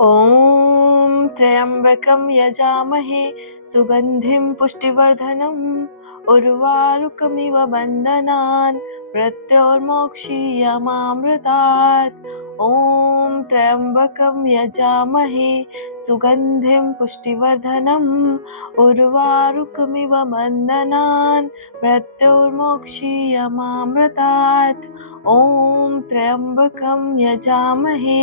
ॐ त्र्यम्बकं यजामहे सुगन्धिं पुष्टिवर्धनम् उर्वारुकमिव बन्धनान् मृत्योर्मोक्षीयमामृतात्। ॐ त्र्यम्बकं यजामहे सुगन्धिं पुष्टिवर्धनम् उर्वारुकमिव बन्धनान् मृत्योर्मोक्षीयमामृतात्। ॐ त्र्यम्बकं यजामहे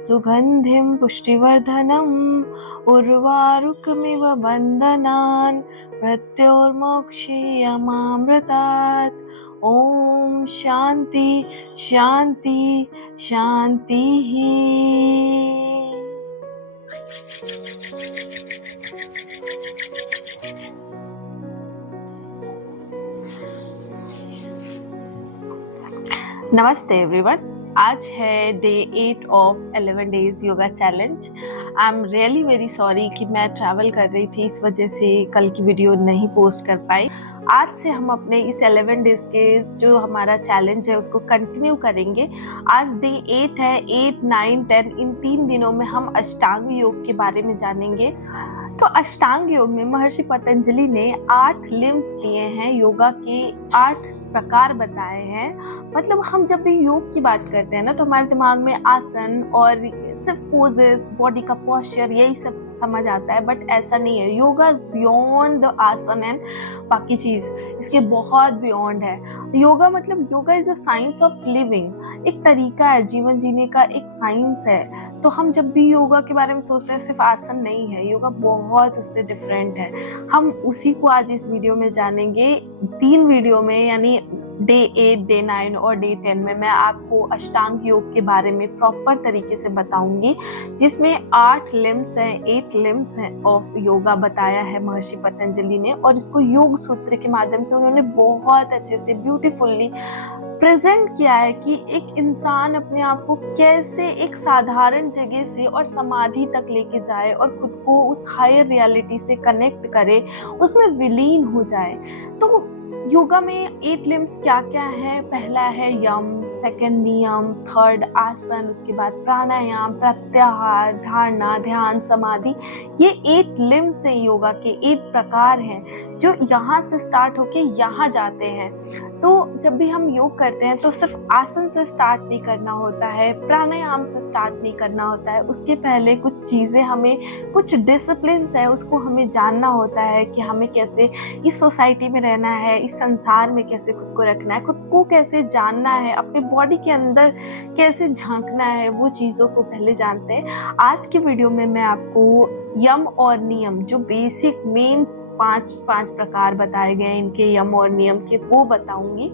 सुगन्धिं पुष्टिवर्धनम् उर्वारुकमिव बन्धनान् मृत्योर्मोक्षीयमामृतात्। ॐ शान्ति शान्ति शान्तिः। नमस्ते एवरीवन। आज है day 8 of 11 days yoga challenge. I am really very sorry कि मैं ट्रैवल कर रही थी, इस वजह से कल की वीडियो नहीं पोस्ट कर पाई। आज से हम अपने इस 11 डेज के जो हमारा चैलेंज है उसको कंटिन्यू करेंगे। आज डे 8 है। 8, 9, 10 इन 3 दिनों में हम अष्टांग योग के बारे में जानेंगे। तो अष्टांग योग में महर्षि पतंजलि ने 8 लिम्स दिए हैं, योगा के 8 प्रकार बताए हैं। मतलब हम जब भी योग की बात करते हैं ना, तो हमारे दिमाग में आसन और सिर्फ पोजेस, बॉडी का पोस्चर, यही सब समझ आता है। बट ऐसा नहीं है। योगा इज बियॉन्ड द आसन एंड बाकी चीज, इसके बहुत बियॉन्ड है। योगा मतलब yoga is a science of living, एक तरीका है जीवन जीने का, एक साइंस है। तो हम जब भी योगा के बारे में सोचते हैं, सिर्फ आसन नहीं है, योगा बहुत उससे डिफरेंट है। हम उसी को आज इस वीडियो में जानेंगे। 3 वीडियो में, यानी डे 8, डे 9 और डे 10 में मैं आपको अष्टांग योग के बारे में प्रॉपर तरीके से बताऊंगी, जिसमें 8 लिम्स हैं, 8 लिम्स हैं ऑफ योगा बताया है महर्षि पतंजलि ने। और इसको योग सूत्र के माध्यम से उन्होंने बहुत अच्छे से ब्यूटीफुल्ली प्रेजेंट किया है कि एक इंसान अपने आप को कैसे एक साधारण जगह से और समाधि तक लेके जाए और खुद को उस हायर रियलिटी से कनेक्ट करे, उसमें विलीन हो जाए। तो योगा में 8 लिम्स क्या क्या है? पहला है यम, सेकंड नियम, थर्ड आसन, उसके बाद प्राणायाम, प्रत्याहार, धारणा, ध्यान, समाधि। ये 8 लिम्स हैं, योगा के 8 प्रकार हैं जो यहाँ से स्टार्ट होके यहाँ जाते हैं। तो जब भी हम योग करते हैं तो सिर्फ आसन से स्टार्ट नहीं करना होता है, प्राणायाम से स्टार्ट नहीं करना होता है। उसके पहले कुछ चीज़ें, हमें कुछ डिसिप्लिन्स है, उसको हमें जानना होता है कि हमें कैसे इस सोसाइटी में रहना है, इस संसार में कैसे खुद को रखना है, खुद को कैसे जानना है, अपने बॉडी के अंदर कैसे झांकना है, वो चीज़ों को पहले जानते हैं। आज की वीडियो में मैं आपको यम और नियम, जो बेसिक मेन 5 प्रकार बताए गए इनके यम और नियम के, वो बताऊंगी।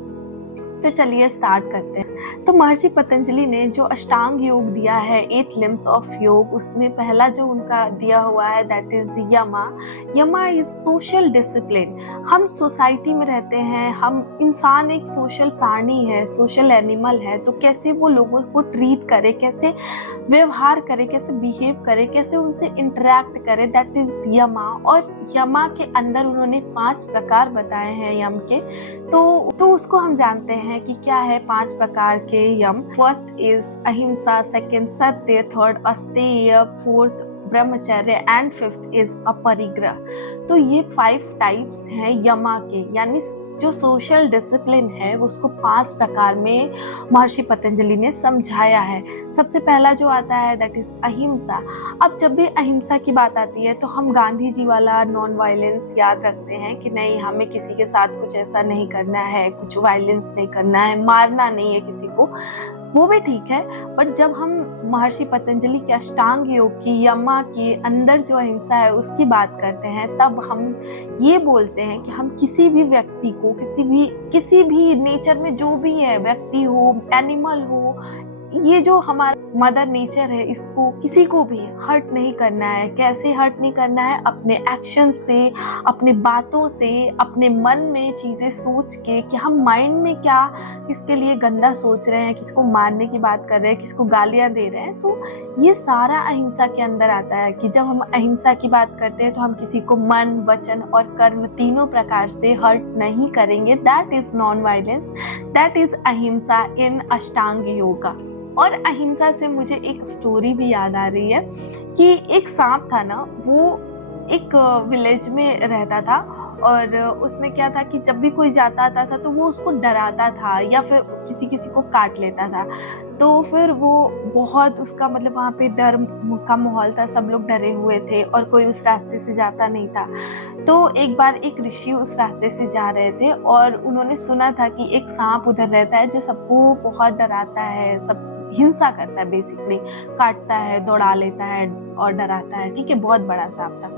तो चलिए स्टार्ट करते हैं। तो महर्षि पतंजलि ने जो अष्टांग योग दिया है, 8 लिम्स ऑफ योग, उसमें पहला जो उनका दिया हुआ है दैट इज यमा। यमा इज सोशल डिसिप्लिन। हम सोसाइटी में रहते हैं, हम इंसान एक सोशल प्राणी है, सोशल एनिमल है। तो कैसे वो लोगों को ट्रीट करे, कैसे व्यवहार करे, कैसे बिहेव करे, कैसे उनसे इंटरेक्ट करे, दैट इज यमा। और यमा के अंदर उन्होंने 5 प्रकार बताए हैं यम के। तो उसको हम जानते हैं कि क्या है 5 प्रकार के यम। फर्स्ट इज अहिंसा, सेकंड सत्य, थर्ड अस्तेय, फोर्थ ब्रह्मचर्य एंड 5th इज अपरिग्रह। तो ये 5 टाइप्स हैं यमा के, यानी जो सोशल डिसिप्लिन है उसको 5 प्रकार में महर्षि पतंजलि ने समझाया है। सबसे पहला जो आता है दैट इज अहिंसा। अब जब भी अहिंसा की बात आती है तो हम गांधी जी वाला नॉन वायलेंस याद रखते हैं कि नहीं, हमें किसी के साथ कुछ ऐसा नहीं करना है, कुछ वायलेंस नहीं करना है, मारना नहीं है किसी को, वो भी ठीक है। बट जब हम महर्षि पतंजलि के अष्टांग योग की यमा के अंदर जो अहिंसा है उसकी बात करते हैं, तब हम ये बोलते हैं कि हम किसी भी व्यक्ति को, किसी भी नेचर में जो भी है, व्यक्ति हो, एनिमल हो, ये जो हमारा मदर नेचर है, इसको किसी को भी हर्ट नहीं करना है। कैसे हर्ट नहीं करना है? अपने एक्शन से, अपने बातों से, अपने मन में चीज़ें सोच के कि हम माइंड में क्या किसके लिए गंदा सोच रहे हैं, किसको मारने की बात कर रहे हैं, किसको गालियां दे रहे हैं। तो ये सारा अहिंसा के अंदर आता है कि जब हम अहिंसा की बात करते हैं तो हम किसी को मन, वचन और कर्म तीनों प्रकार से हर्ट नहीं करेंगे। That is non violence, that is अहिंसा इन अष्टांग योगा। और अहिंसा से मुझे एक स्टोरी भी याद आ रही है कि एक सांप था ना, वो एक विलेज में रहता था और उसमें क्या था कि जब भी कोई जाता आता था तो वो उसको डराता था या फिर किसी किसी को काट लेता था। तो फिर वो बहुत उसका मतलब वहाँ पे डर का माहौल था, सब लोग डरे हुए थे और कोई उस रास्ते से जाता नहीं था। तो एक बार एक ऋषि उस रास्ते से जा रहे थे और उन्होंने सुना था कि एक सांप उधर रहता है जो सबको बहुत डराता है, सब हिंसा करता है, बेसिकली काटता है, दौड़ा लेता है और डराता है। ठीक है, बहुत बड़ा सांप था।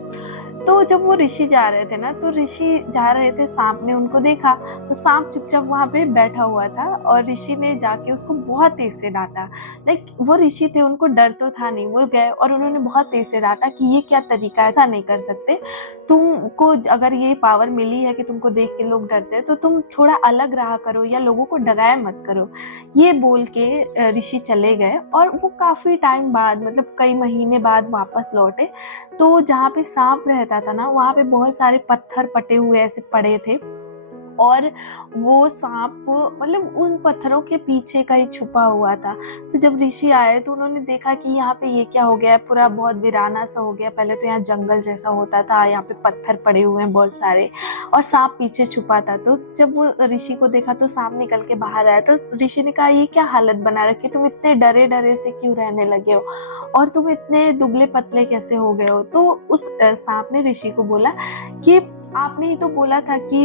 तो जब वो ऋषि जा रहे थे ना, तो ऋषि जा रहे थे, सांप ने उनको देखा, तो सांप चुपचाप वहां पे बैठा हुआ था और ऋषि ने जाके उसको बहुत तेज से डांटा। लाइक वो ऋषि थे, उनको डर तो था नहीं, वो गए और उन्होंने बहुत तेज से डांटा कि ये क्या तरीका है, ऐसा नहीं कर सकते, तुमको अगर ये पावर मिली है कि तुमको देख के लोग डरते हैं तो तुम थोड़ा अलग रहा करो या लोगों को डराया मत करो। ये बोल के ऋषि चले गए और वो काफी टाइम बाद, मतलब कई महीने बाद वापस लौटे। तो जहाँ पे सांप रहता था ना, वहाँ पे बहुत सारे पत्थर पटे हुए ऐसे पड़े थे और वो सांप मतलब उन पत्थरों के पीछे कहीं छुपा हुआ था। तो जब ऋषि आए तो उन्होंने देखा कि यहाँ पे ये क्या हो गया है, पूरा बहुत वीराना सा हो गया। पहले तो यहाँ जंगल जैसा होता था, यहाँ पे पत्थर पड़े हुए हैं बहुत सारे और सांप पीछे छुपा था। तो जब वो ऋषि को देखा तो सांप निकल के बाहर आया। तो ऋषि ने कहा, ये क्या हालत बना रखी, तुम इतने डरे डरे से क्यों रहने लगे हो और तुम इतने दुबले पतले कैसे हो गए हो। तो उस सांप ने ऋषि को बोला कि आपने ही तो बोला था कि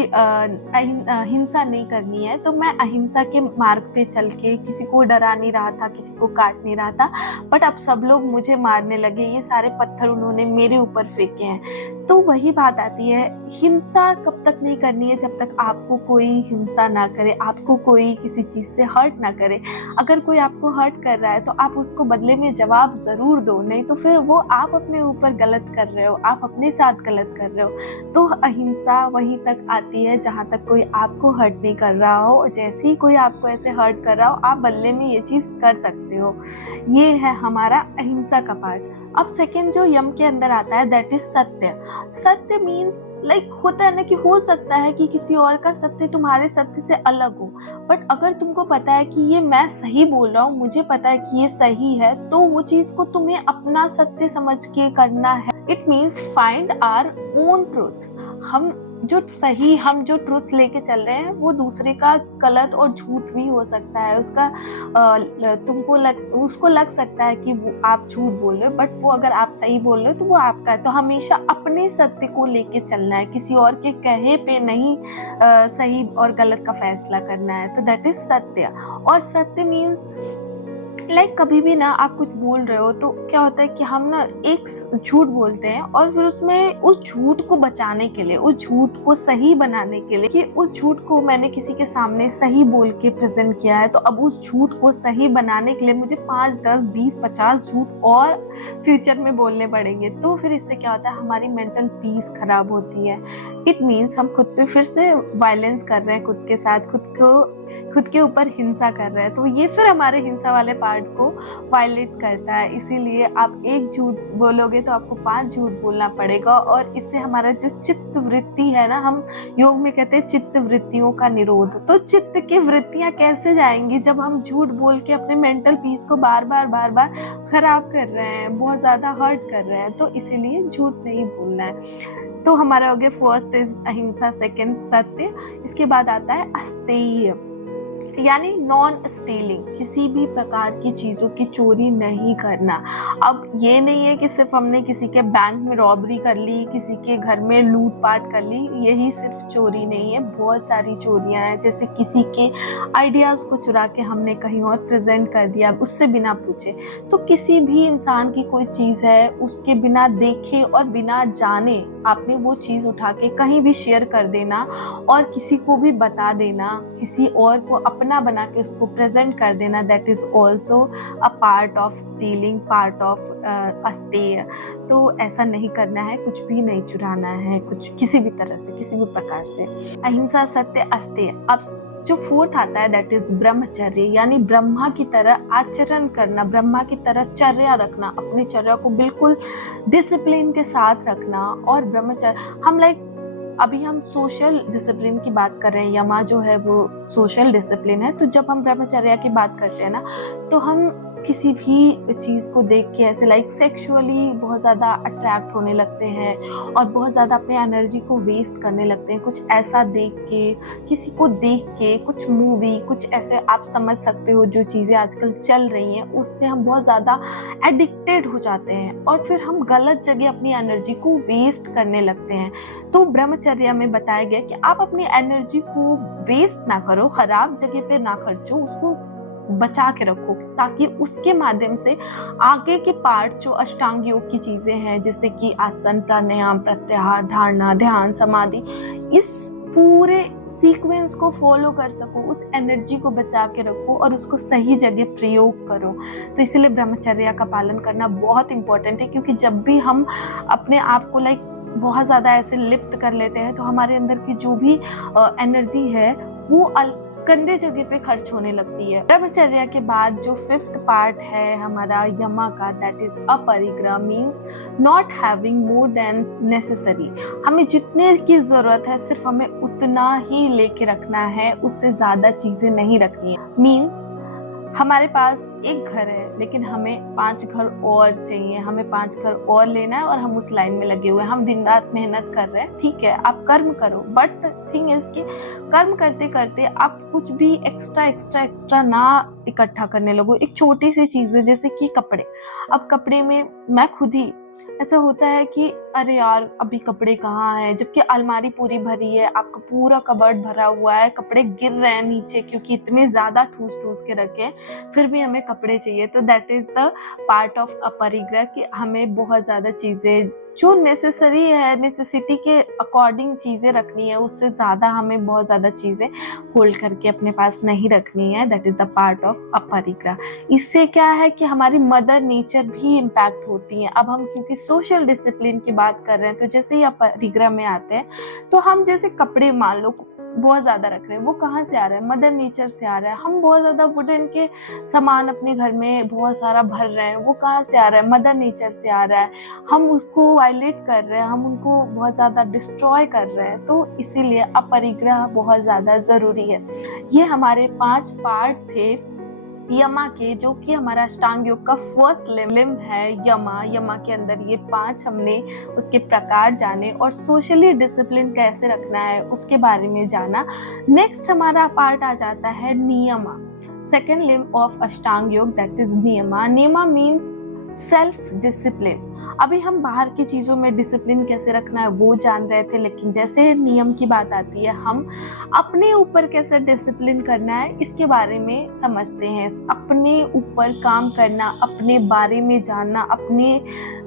हिंसा नहीं करनी है, तो मैं अहिंसा के मार्ग पे चल के किसी को डरा नहीं रहा था, किसी को काट नहीं रहा था, बट अब सब लोग मुझे मारने लगे, ये सारे पत्थर उन्होंने मेरे ऊपर फेंके हैं। तो वही बात आती है, हिंसा कब तक नहीं करनी है, जब तक आपको कोई हिंसा ना करे, आपको कोई किसी चीज से हर्ट ना करे। अगर कोई आपको हर्ट कर रहा है तो आप उसको बदले में जवाब जरूर दो, नहीं तो फिर वो आप अपने ऊपर गलत कर रहे हो, आप अपने साथ गलत कर रहे हो। तो अहिंसा वहीं तक आती है जहाँ तक कोई आपको हर्ट नहीं कर रहा हो। जैसे ही कोई आपको ऐसे हर्ट कर रहा हो, आप बदले में ये चीज कर सकते हो। ये है हमारा अहिंसा का पार्ट। अब सेकंड जो यम के अंदर आता है, दैट इज सत्य। सत्य मीन्स लाइक होता है ना कि हो सकता है कि किसी और का सत्य तुम्हारे सत्य से अलग हो, बट अगर तुमको पता है कि ये मैं सही बोल रहा हूँ, मुझे पता है कि ये सही है, तो वो चीज को तुम्हें अपना सत्य समझ के करना है। It means find our own truth. हम जो ट्रुथ लेके चल रहे हैं वो दूसरे का गलत और झूठ भी हो सकता है। उसका उसको लग सकता है कि वो आप झूठ बोल रहे हो, बट वो अगर आप सही बोल रहे हो तो वो आपका है। तो हमेशा अपने सत्य को लेके चलना है, किसी और के कहे पे नहीं सही और गलत का फैसला करना है। तो दैट इज सत्य। और सत्य मीन्स लाइक कभी भी ना आप कुछ बोल रहे हो तो क्या होता है कि हम ना एक झूठ बोलते हैं और फिर उसमें उस झूठ को बचाने के लिए, उस झूठ को सही बनाने के लिए, कि उस झूठ को मैंने किसी के सामने सही बोल के प्रेजेंट किया है, तो अब उस झूठ को सही बनाने के लिए मुझे 5, 10, 20, 50 झूठ और फ्यूचर में बोलने पड़ेंगे। तो फिर इससे क्या होता है, हमारी मेंटल पीस खराब होती है। इट मीन्स हम खुद पे फिर से वायलेंस कर रहे हैं, खुद के साथ, खुद के ऊपर हिंसा कर रहे हैं। तो ये फिर हमारे हिंसा वाले पार्ट को वायलेट करता है। इसीलिए आप एक झूठ बोलोगे तो आपको 5 झूठ बोलना पड़ेगा और इससे हमारा जो चित्त वृत्ति है ना, हम योग में कहते हैं चित्त वृत्तियों का निरोध। तो चित्त की वृत्तियां कैसे जाएंगी जब हम झूठ बोल के अपने मेंटल पीस को बार बार खराब कर रहे हैं, बहुत ज्यादा हर्ट कर रहे हैं। तो इसीलिए झूठ नहीं बोलना है। तो हमारा हो गया फर्स्ट इज अहिंसा, सेकंड सत्य, इसके बाद आता है अस्तेय यानी नॉन स्टीलिंग, किसी भी प्रकार की चीजों की चोरी नहीं करना। अब ये नहीं है कि सिर्फ हमने किसी के बैंक में रॉबरी कर ली, किसी के घर में लूटपाट कर ली, यही सिर्फ चोरी नहीं है, बहुत सारी चोरियां हैं। जैसे किसी के आइडियाज को चुरा के हमने कहीं और प्रेजेंट कर दिया उससे बिना पूछे। तो किसी भी इंसान की कोई चीज है, उसके बिना देखे और बिना जाने आपने वो चीज उठा के कहीं भी शेयर कर देना और किसी को भी बता देना, किसी और को अपना बना के उसको प्रेजेंट कर देना, that is also a part of stealing, part of asteya. तो ऐसा नहीं करना है, कुछ भी नहीं चुराना है, कुछ किसी भी तरह से, किसी भी प्रकार से। अहिंसा, सत्य, अस्तेय। अब जो फोर्थ आता है दैट इज ब्रह्मचर्य, यानी ब्रह्मा की तरह आचरण करना, ब्रह्मा की तरह चर्या रखना, अपनी चर्या को बिल्कुल डिसिप्लिन के साथ रखना। और ब्रह्मचर्य हम अभी हम सोशल डिसिप्लिन की बात कर रहे हैं, यमा जो है वो सोशल डिसिप्लिन है। तो जब हम ब्रह्मचर्य की बात करते हैं ना, तो हम किसी भी चीज़ को देख के ऐसे लाइक सेक्सुअली बहुत ज़्यादा अट्रैक्ट होने लगते हैं और बहुत ज़्यादा अपने एनर्जी को वेस्ट करने लगते हैं। कुछ ऐसा देख के, किसी को देख के, कुछ मूवी, कुछ ऐसे आप समझ सकते हो जो चीज़ें आजकल चल रही हैं, उसमें हम बहुत ज़्यादा एडिक्टेड हो जाते हैं और फिर हम गलत जगह अपनी एनर्जी को वेस्ट करने लगते हैं। तो ब्रह्मचर्य में बताया गया कि आप अपनी एनर्जी को वेस्ट ना करो, खराब जगह पे ना खर्चो, उसको बचा के रखो, ताकि उसके माध्यम से आगे के पार्ट जो अष्टांग योग की चीजें हैं, जैसे कि आसन, प्राणायाम, प्रत्याहार, धारणा, ध्यान, समाधि, इस पूरे सीक्वेंस को फॉलो कर सको, उस एनर्जी को बचा के रखो और उसको सही जगह प्रयोग करो। तो इसीलिए ब्रह्मचर्य का पालन करना बहुत इंपॉर्टेंट है, क्योंकि जब भी हम अपने आप को लाइक बहुत ज़्यादा ऐसे लिप्त कर लेते हैं, तो हमारे अंदर की जो भी एनर्जी है वो गंदे जगह पे खर्च होने लगती है। ब्रह्मचर्य के बाद जो 5th पार्ट है हमारा यमा का, that is aparigraha, means not having more than necessary. हमें जितने की जरूरत है सिर्फ हमें उतना ही लेके रखना है, उससे ज्यादा चीजें नहीं रखनी है। मीन्स हमारे पास एक घर है लेकिन हमें 5 घर और चाहिए, हमें 5 घर और लेना है और हम उस लाइन में लगे हुए हैं, हम दिन रात मेहनत कर रहे हैं। ठीक है, आप कर्म करो, बट थिंग इज कि कर्म करते करते आप कुछ भी एक्स्ट्रा एक्स्ट्रा एक्स्ट्रा ना इकट्ठा करने लगो। एक छोटी सी चीज है जैसे कि कपड़े। अब कपड़े में मैं खुद ही ऐसा होता है कि अरे यार अभी कपड़े कहाँ हैं, जबकि अलमारी पूरी भरी है, आपका पूरा कबर्ड भरा हुआ है, कपड़े गिर रहे हैं नीचे क्योंकि इतने ज्यादा ठूस ठूस के रखे हैं, फिर भी हमें कपड़े चाहिए। तो that is the part of aparigraha कि हमें बहुत ज्यादा चीजें जो नेसेसरी है, नेसेसिटी के अकॉर्डिंग चीजें रखनी है, उससे ज्यादा हमें बहुत ज्यादा चीजें होल्ड करके अपने पास नहीं रखनी है। That is the part of aparigraha. इससे क्या है कि हमारी मदर नेचर भी इम्पैक्ट होती है। अब हम क्योंकि सोशल डिसिप्लिन की बात कर रहे हैं, तो जैसे ही अपरिग्रह में आते हैं तो हम जैसे कपड़े मान लो बहुत ज्यादा रख रहे हैं, वो कहाँ से आ रहा है? मदर नेचर से आ रहा है। हम बहुत ज्यादा वुडन के सामान अपने घर में बहुत सारा भर रहे हैं, वो कहाँ से आ रहा है? मदर नेचर से आ रहा है। हम उसको वायलेट कर रहे हैं, हम उनको बहुत ज्यादा डिस्ट्रॉय कर रहे हैं। तो इसीलिए अपरिग्रह बहुत ज्यादा जरूरी है। ये हमारे 5 पार्ट थे यमा के, जो कि हमारा अष्टांग योग का फर्स्ट लिम्ब है यमा। यमा के अंदर ये 5 हमने उसके प्रकार जाने और सोशली डिसिप्लिन कैसे रखना है उसके बारे में जाना। नेक्स्ट हमारा पार्ट आ जाता है नियमा, सेकेंड लिम्ब ऑफ अष्टांग योग, दैट इज नियमा। नियमा मीन्स सेल्फ डिसिप्लिन। अभी हम बाहर की चीजों में डिसिप्लिन कैसे रखना है वो जान रहे थे, लेकिन जैसे नियम की बात आती है, हम अपने ऊपर कैसे डिसिप्लिन करना है इसके बारे में समझते हैं। अपने ऊपर काम करना, अपने बारे में जानना, अपने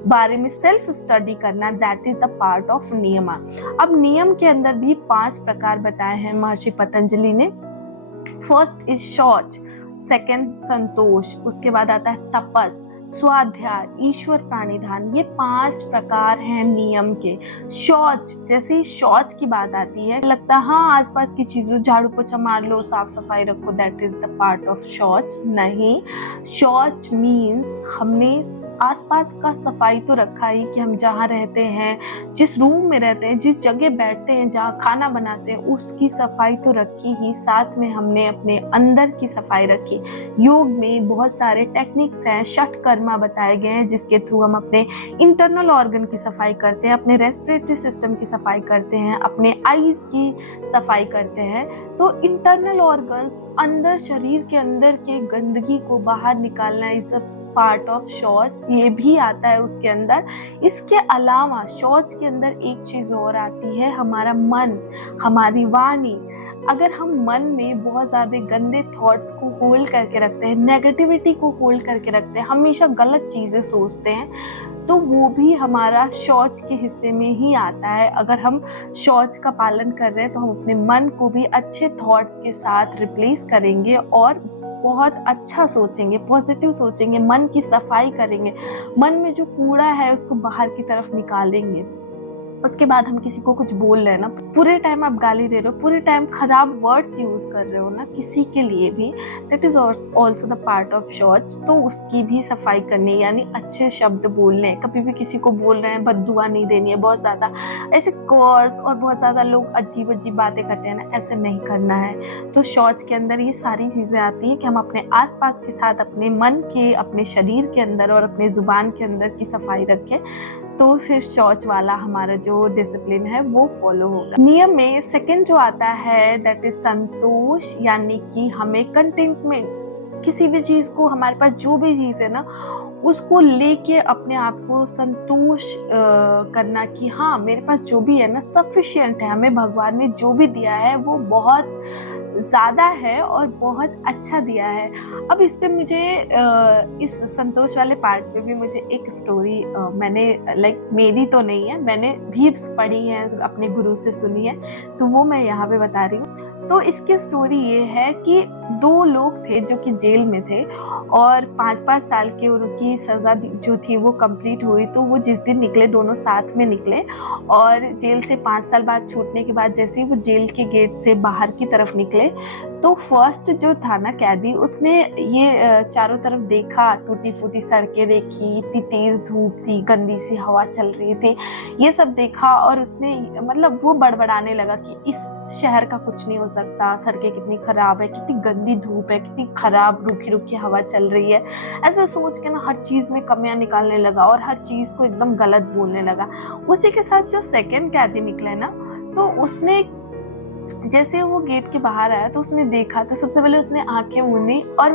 बारे में सेल्फ स्टडी करना, that is the part of नियमा। अब नियम के अंदर भी 5 प्रकार बताए हैं महर्षि पतंजलि ने। फर्स्ट इज शौच, सेकंड संतोष, उसके बाद आता है तपस, स्वाध्याय, ईश्वर प्राणिधान। ये 5 प्रकार हैं नियम के। शौच, जैसे शौच की बात आती है, लगता है हाँ आसपास की चीजों, झाड़ू पोछा मार लो, साफ सफाई रखो, that is the part of शौच। नहीं, शौच मीन्स हमने आसपास का सफाई तो रखा ही, कि हम जहाँ रहते हैं, जिस रूम में रहते हैं, जिस जगह बैठते हैं, जहाँ खाना बनाते हैं, उसकी सफाई तो रखी ही, साथ में हमने अपने अंदर की सफाई रखी। योग में बहुत सारे टेक्निक्स हैं, षटकर्मा बताए गए हैं, जिसके थ्रू हम अपने इंटरनल ऑर्गन की सफाई करते हैं, अपने रेस्पिरेटरी सिस्टम की सफाई करते हैं, अपने आईज की सफाई करते हैं। तो इंटरनल ऑर्गन्स, अंदर शरीर के अंदर के गंदगी को बाहर निकालना इज द पार्ट ऑफ शौच, ये भी आता है उसके अंदर। इसके अलावा शौच के अंदर एक चीज और आती है, हमारा मन, हमारी वाणी। अगर हम मन में बहुत ज्यादा गंदे थॉट्स को होल्ड करके रखते हैं, नेगेटिविटी को होल्ड करके रखते हैं, हमेशा गलत चीजें सोचते हैं, तो वो भी हमारा शौच के हिस्से में ही आता है। अगर हम शौच का पालन कर रहे हैं तो हम अपने मन को भी अच्छे थॉट्स के साथ रिप्लेस करेंगे और बहुत अच्छा सोचेंगे, पॉजिटिव सोचेंगे, मन की सफाई करेंगे, मन में जो कूड़ा है उसको बाहर की तरफ निकालेंगे। उसके बाद हम किसी को कुछ बोल रहे हैं ना, पूरे टाइम आप गाली दे रहे हो, पूरे टाइम खराब वर्ड्स यूज कर रहे हो ना किसी के लिए भी, that is also the part of शौच। तो उसकी भी सफाई करनी, यानी अच्छे शब्द बोलने, कभी भी किसी को बोल रहे हैं बद्दुआ नहीं देनी है, बहुत ज्यादा ऐसे कोर्स और बहुत ज्यादा लोग अजीब अजीब बातें करते हैं ना, ऐसे नहीं करना है। तो शौच के अंदर ये सारी चीजें आती हैं कि हम अपने आसपास के साथ अपने मन के, अपने शरीर के अंदर और अपने जुबान के अंदर की सफाई रखें, तो फिर शौच वाला हमारा जो डिसिप्लिन है वो फॉलो होगा। नियम में सेकंड जो आता है दैट इज संतोष, यानी कि हमें कंटेंटमेंट, किसी भी चीज को, हमारे पास जो भी चीज है ना उसको लेके अपने आप को संतोष करना कि हाँ मेरे पास जो भी है ना सफिशिएंट है, हमें भगवान ने जो भी दिया है वो बहुत ज़्यादा है और बहुत अच्छा दिया है। अब इस पे मुझे इस संतोष वाले पार्ट पे भी मुझे एक स्टोरी मैंने लाइक मेरी तो नहीं है, मैंने भी पढ़ी है, अपने गुरु से सुनी है, तो वो मैं यहाँ पे बता रही हूँ। तो इसकी स्टोरी ये है कि दो लोग थे जो कि जेल में थे और 5-5 साल की उनकी सज़ा जो थी वो कंप्लीट हुई। तो वो जिस दिन निकले दोनों साथ में निकले और जेल से 5 साल बाद छूटने के बाद जैसे ही वो जेल के गेट से बाहर की तरफ निकले तो फर्स्ट जो था ना कैदी, उसने ये चारों तरफ देखा, टूटी फूटी सड़कें देखी, इतनी तेज धूप थी, गंदी सी हवा चल रही थी, ये सब देखा और उसने मतलब वो बड़बड़ाने लगा कि इस शहर का कुछ नहीं हो सकता, सड़कें कितनी खराब है, कितनी गंदी धूप है, कितनी खराब रूखी रूखी हवा चल रही है। ऐसा सोच के ना हर चीज में कमियां निकालने लगा और हर चीज को एकदम गलत बोलने लगा। उसी के साथ जो सेकंड कैदी निकले ना, तो उसने जैसे वो गेट के बाहर आया तो उसने देखा, तो सबसे पहले उसने आंखें मूंदी और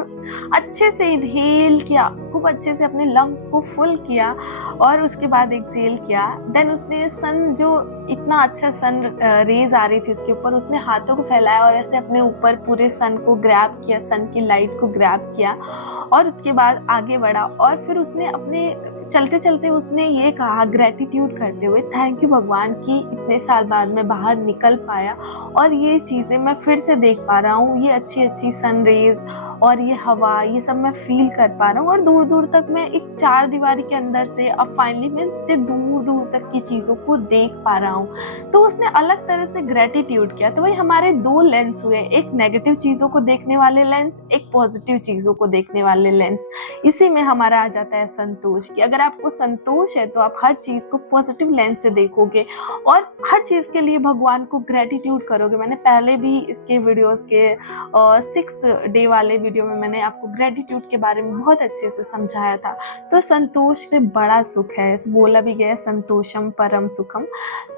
अच्छे से इनहेल किया, खूब अच्छे से अपने लंग्स को फुल किया और उसके बाद एक्सेल किया। देन उसने सन, जो इतना अच्छा सन रेज आ रही थी उसके ऊपर, उसने हाथों को फैलाया और ऐसे अपने ऊपर पूरे सन को ग्रैब किया, सन की लाइट को ग्रैब किया और उसके बाद आगे बढ़ा और फिर उसने अपने चलते चलते उसने ये कहा ग्रेटिट्यूड करते हुए, थैंक यू भगवान कि इतने साल बाद मैं बाहर निकल पाया और ये चीज़ें मैं फिर से देख पा रहा हूँ, ये अच्छी अच्छी सन रेज और ये हवा, ये सब मैं फील कर पा रहा हूँ और दूर दूर तक मैं एक चार दीवारी के अंदर से अब फाइनली मैं इतने दूर दूर तक की चीज़ों को देख पा रहा हूँ। तो उसने अलग तरह से ग्रेटिट्यूड किया। तो वही हमारे दो लेंस हुए, एक नेगेटिव चीज़ों को देखने वाले लेंस, एक पॉजिटिव चीज़ों को देखने वाले लेंस। इसी में हमारा आ जाता है संतोष कि अगर आपको संतोष है तो आप हर चीज़ को पॉजिटिव लेंस से देखोगे और हर चीज़ के लिए भगवान को ग्रेटिट्यूड करोगे। मैंने पहले भी इसके वीडियोस के 6th डे वाले वीडियो में मैंने आपको ग्रेटिट्यूड के बारे में बहुत अच्छे से समझाया था। तो संतोष से बड़ा सुख है, बोला भी गया संतोषम परम सुखम।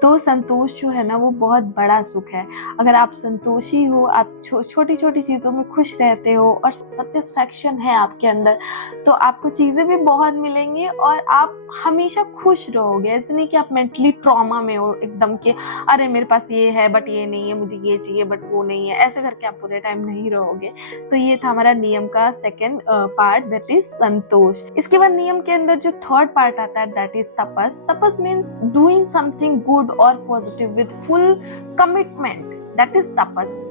तो संतोष जो है ना वो बहुत बड़ा सुख है। अगर आप संतोषी हो, आप छोटी छोटी चीज़ों में खुश रहते हो और सेटिस्फैक्शन है आपके अंदर, तो आपको चीज़ें भी बहुत मिलेंगी और आप हमेशा खुश रहोगे। ऐसे नहीं कि आप मेंटली ट्रॉमा में हो एकदम के अरे मेरे पास ये है बट ये नहीं है, मुझे ये चाहिए बट वो नहीं है, ऐसे करके आप पूरे टाइम नहीं रहोगे। तो ये था हमारा नियम का सेकंड पार्ट, दैट इज संतोष। इसके बाद नियम के अंदर जो थर्ड पार्ट आता है that is tapas. Tapas means doing something good और positive with full commitment, that is tapas.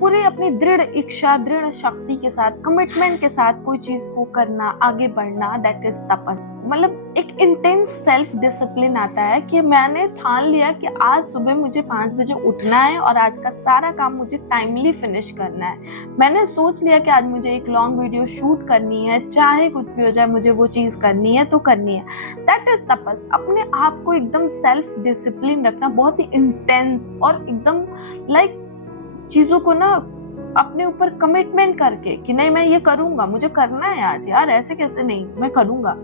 पूरे अपनी दृढ़ इच्छा, दृढ़ शक्ति के साथ, कमिटमेंट के साथ कोई चीज को करना, आगे बढ़ना, दैट इज तपस। मतलब एक इंटेंस सेल्फ डिसिप्लिन आता है कि मैंने ठान लिया कि आज सुबह मुझे 5 बजे उठना है और आज का सारा काम मुझे टाइमली फिनिश करना है। मैंने सोच लिया कि आज मुझे एक लॉन्ग वीडियो शूट करनी है, चाहे कुछ भी हो जाए मुझे वो चीज करनी है तो करनी है, दैट इज तपस। अपने आप को एकदम सेल्फ डिसिप्लिन रखना, बहुत ही इंटेंस और एकदम लाइक चीजों को ना अपने ऊपर कमिटमेंट करके कि नहीं मैं ये करूंगा, मुझे करना है आज, यार ऐसे कैसे नहीं, मैं करूंगा।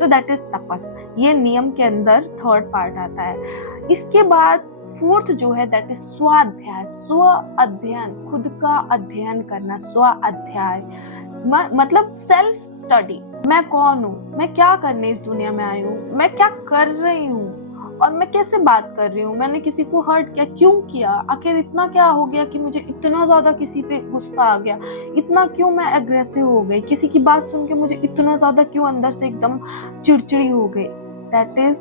तो दैट इज तपस। ये नियम के अंदर थर्ड पार्ट आता है। इसके बाद फोर्थ जो है दैट इज स्वाध्याय, स्व अध्ययन, खुद का अध्ययन करना, स्व अध्याय मतलब सेल्फ स्टडी। मैं कौन हूँ, मैं क्या करने इस दुनिया में आई हूँ, मैं क्या कर रही हूँ और मैं कैसे बात कर रही हूँ, मैंने किसी को हर्ट किया, क्यों किया, आखिर इतना क्या हो गया कि मुझे इतना ज्यादा किसी पे गुस्सा आ गया, इतना क्यों मैं एग्रेसिव हो गई, किसी की बात सुन के मुझे इतना ज्यादा क्यों अंदर से एकदम चिड़चिड़ी हो गई। That is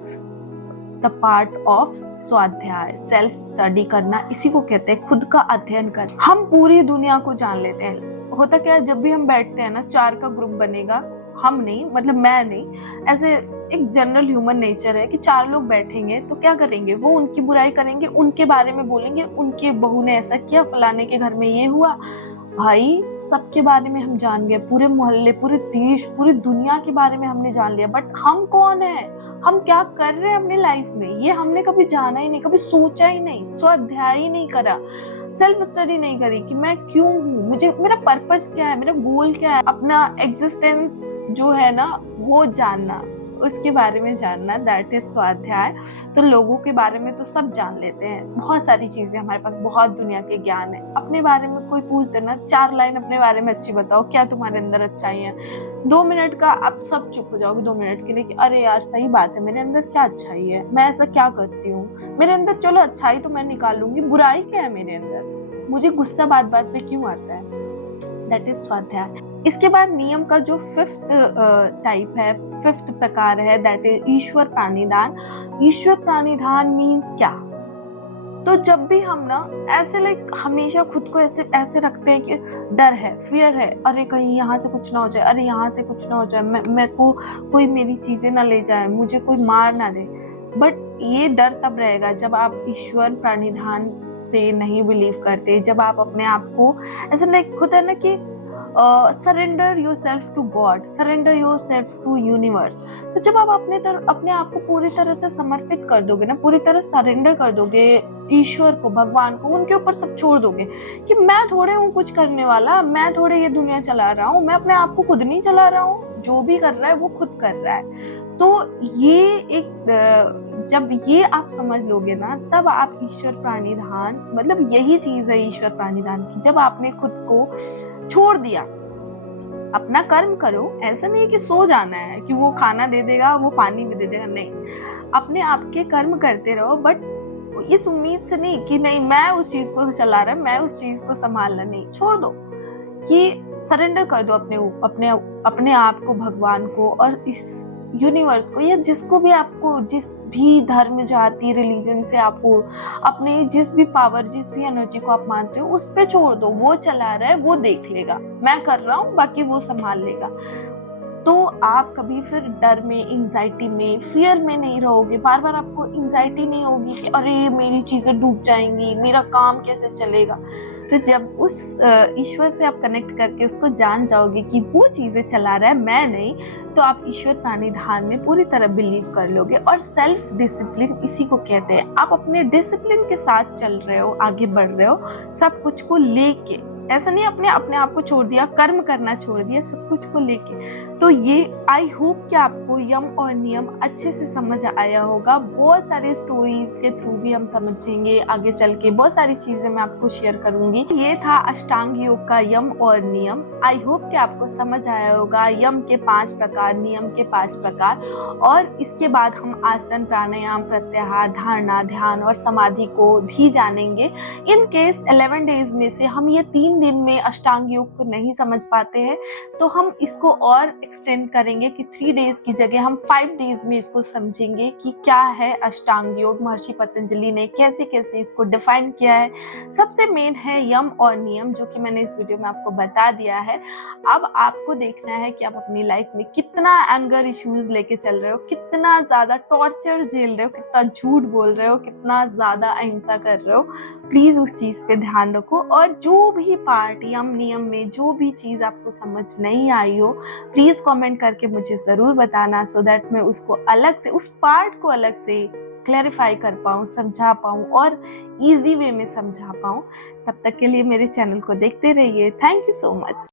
the part of स्वाध्याय, सेल्फ स्टडी करना। इसी को कहते हैं खुद का अध्ययन करना। हम पूरी दुनिया को जान लेते हैं। होता क्या है, जब भी हम बैठते हैं ना 4 का ग्रुप बनेगा, हम नहीं, मतलब मैं नहीं, ऐसे एक जनरल ह्यूमन नेचर है कि 4 लोग बैठेंगे तो क्या करेंगे, वो उनकी बुराई करेंगे, उनके बारे में बोलेंगे, उनके बहू ने ऐसा किया, फलाने के घर में ये हुआ। भाई सबके बारे में हम जान गए, पूरे मोहल्ले, पूरे देश, पूरी दुनिया के बारे में हमने जान लिया, बट हम कौन है, हम क्या कर रहे हैं अपनी लाइफ में, ये हमने कभी जाना ही नहीं, कभी सोचा ही नहीं, स्वाध्याय ही नहीं करा, सेल्फ स्टडी नहीं करी कि मैं क्यों हूँ, मुझे मेरा पर्पस क्या है, मेरा गोल क्या है, अपना एग्जिस्टेंस जो है ना वो जानना, उसके बारे में जानना, दैट इज स्वाध्याय। तो लोगों के बारे में तो सब जान लेते हैं, बहुत सारी चीजें हमारे पास, बहुत दुनिया के ज्ञान है। अपने बारे में कोई पूछ देना, 4 लाइन अपने बारे में अच्छी बताओ, क्या तुम्हारे अंदर अच्छाई है, 2 मिनट का आप सब चुप हो जाओगे 2 मिनट के लिए कि अरे यार सही बात है, मेरे अंदर क्या अच्छाई है, मैं ऐसा क्या करती हूँ मेरे अंदर, चलो अच्छाई तो मैं निकाल लूंगी, बुराई क्या है मेरे अंदर, मुझे गुस्सा बात बात पे क्यों आता है, दैट इज स्वाध्याय। इसके बाद नियम का जो 5th टाइप है, 5th प्रकार है, that is Ishwar pranidhana. Ishwar pranidhana means क्या, तो जब भी हम ना ऐसे लाइक हमेशा खुद को ऐसे ऐसे रखते हैं कि डर है, फियर है, अरे कहीं यहाँ से कुछ ना हो जाए, अरे यहाँ से कुछ ना हो जाए, मैं को कोई मेरी चीजें ना ले जाए, मुझे कोई मार ना दे, बट ये डर तब रहेगा जब आप ईश्वर प्राणिधान पे नहीं बिलीव करते, जब आप अपने आप को ऐसा लाइक होता है ना कि surrender your self to God, surrender your self to universe. तो जब आप अपने आप को पूरी तरह से समर्पित कर दोगे ना, पूरी तरह सरेंडर कर दोगे ईश्वर को, भगवान को, उनके ऊपर सब छोड़ दोगे कि मैं थोड़े हूँ कुछ करने वाला, मैं थोड़े ये दुनिया चला रहा हूँ, मैं अपने आप को खुद नहीं चला रहा हूँ, जो भी कर रहा है वो खुद कर रहा है। तो ये एक जब ये आप समझ लोगे ना, तब आप ईश्वर प्राणिधान, मतलब यही चीज है ईश्वर प्राणिधान की, जब आपने खुद को छोड़ दिया, अपना कर्म करो, ऐसा नहीं कि सो जाना है कि वो खाना दे देगा, वो पानी भी दे देगा, नहीं, अपने आप के कर्म करते रहो, बट इस उम्मीद से नहीं कि नहीं मैं उस चीज को चला रहा, मैं उस चीज को संभालना, नहीं, छोड़ दो, कि सरेंडर कर दो अपने आप को भगवान को और इस यूनिवर्स को, या जिसको भी आपको, जिस भी धर्म, जाति, रिलीजन से आपको अपने जिस भी पावर, जिस भी एनर्जी को आप मानते हो, उस पे छोड़ दो, वो चला रहा है, वो देख लेगा, मैं कर रहा हूँ, बाकी वो संभाल लेगा। तो आप कभी फिर डर में, एंजाइटी में, फियर में नहीं रहोगे, बार बार आपको एंजाइटी नहीं होगी कि अरे मेरी चीजें डूब जाएंगी, मेरा काम कैसे चलेगा। तो जब उस ईश्वर से आप कनेक्ट करके उसको जान जाओगे कि वो चीजें चला रहा है, मैं नहीं, तो आप ईश्वर प्राणिधान में पूरी तरह बिलीव कर लोगे। और सेल्फ डिसिप्लिन इसी को कहते हैं, आप अपने डिसिप्लिन के साथ चल रहे हो, आगे बढ़ रहे हो, सब कुछ को लेके, ऐसा नहीं अपने आप को छोड़ दिया, कर्म करना छोड़ दिया, सब कुछ को लेके। तो ये आई होप कि आपको यम और नियम अच्छे से समझ आया होगा। बहुत सारे स्टोरीज के थ्रू भी हम समझेंगे आगे चल के, बहुत सारी चीजें मैं आपको शेयर करूंगी। ये था अष्टांग योग का यम और नियम। आई होप कि आपको समझ आया होगा यम के 5 प्रकार, नियम के 5 प्रकार, और इसके बाद हम आसन, प्राणायाम, प्रत्याहार, धारणा, ध्यान और समाधि को भी जानेंगे। इन केस 11 डेज में से हम ये 3 दिन में अष्टांग योग को नहीं समझ पाते हैं, तो हम इसको और एक्सटेंड करेंगे कि 3 डेज की जगह हम 5 डेज में इसको समझेंगे कि क्या है अष्टांग योग, महर्षि पतंजलि ने कैसे कैसे इसको डिफाइन किया है। सबसे मेन है यम और नियम, जो कि मैंने इस वीडियो में आपको बता दिया है। अब आपको देखना है कि आप अपनी लाइफ में कितना एंगर इश्यूज लेके चल रहे हो, कितना ज्यादा टॉर्चर झेल रहे हो, कितना झूठ बोल रहे हो, कितना ज्यादा अहिंसा कर रहे हो। प्लीज उस चीज पे ध्यान रखो, और जो भी पार्ट यम नियम में जो भी चीज आपको समझ नहीं आई हो, प्लीज कमेंट करके मुझे जरूर बताना, सो दैट मैं उसको अलग से, उस पार्ट को अलग से क्लैरिफाई कर पाऊँ, समझा पाऊँ और इजी वे में समझा पाऊँ। तब तक के लिए मेरे चैनल को देखते रहिए। Thank you so much.